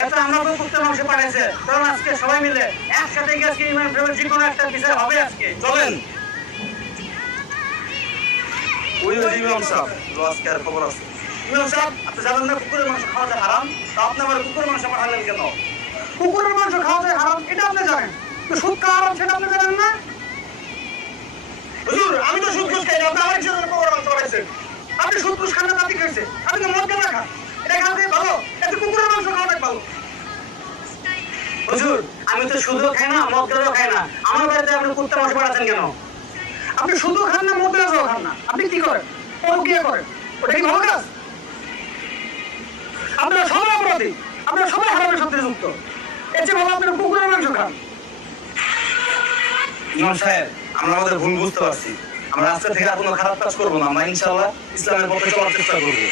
আমরা তো কুত্তার মাংস পাঠাইছে, কারণ আজকে সবাই মিলে একসাথে গিয়ে আজকে ইমাম সাহেবের যে কোনো একটা বিষয় হবে আজকে। চলেন। ওই ইমাম সাহেব, আজকে আর খবর আছে। ইমাম সাহেব, আপনি জানেন না কুকুরের মাংস খাওয়া যায় হারাম? তা আপনি আমার কুকুরের মাংস পাঠালেন কেন? কুকুরের মাংস খাওয়া যায় হারাম এটা আপনি জানেন, তো সুদ খাওয়া হারাম সেটা আপনি জানেন না? হুজুর, আমি তো সুদ ঘুষ খাই না, আপনি আমার জন্য কুকুরের মাংস পাঠাইছেন। আপনি সুদ ঘুষ খান না, আপনি খাইছে, আপনি তো মদ গাঁজা খান, এটা খাওয়া যায় ভালো, এত কুকুরের মাংস খাওয়া যায় ভালো। হুজুর, আমি তো শুধু খাই না, মদ গাঁজাও খাই না, আমার বাড়িতে আপনি কুত্তার মাংস পাঠাচ্ছেন কেন? আপনি শুধু খান না, মদ গাঁজাও খান না, আপনি কি করেন? পরকিয়া করেন, ওটা কি ভালো কাজ? আপনারা সবাই অপরাধী, আপনারা সবাই হারামের সাথে যুক্ত, এর চেয়ে ভালো আপনারা কুকুরের মাংস খান। ইমাম সাহেব, আমরা আমাদের ভুল বুঝতে পারছি, আমরা আজকে থেকে আর কোনো খারাপ কাজ করবো না, আমরা ইনশাআল্লাহ ইসলামের পথে চলার চেষ্টা করবো।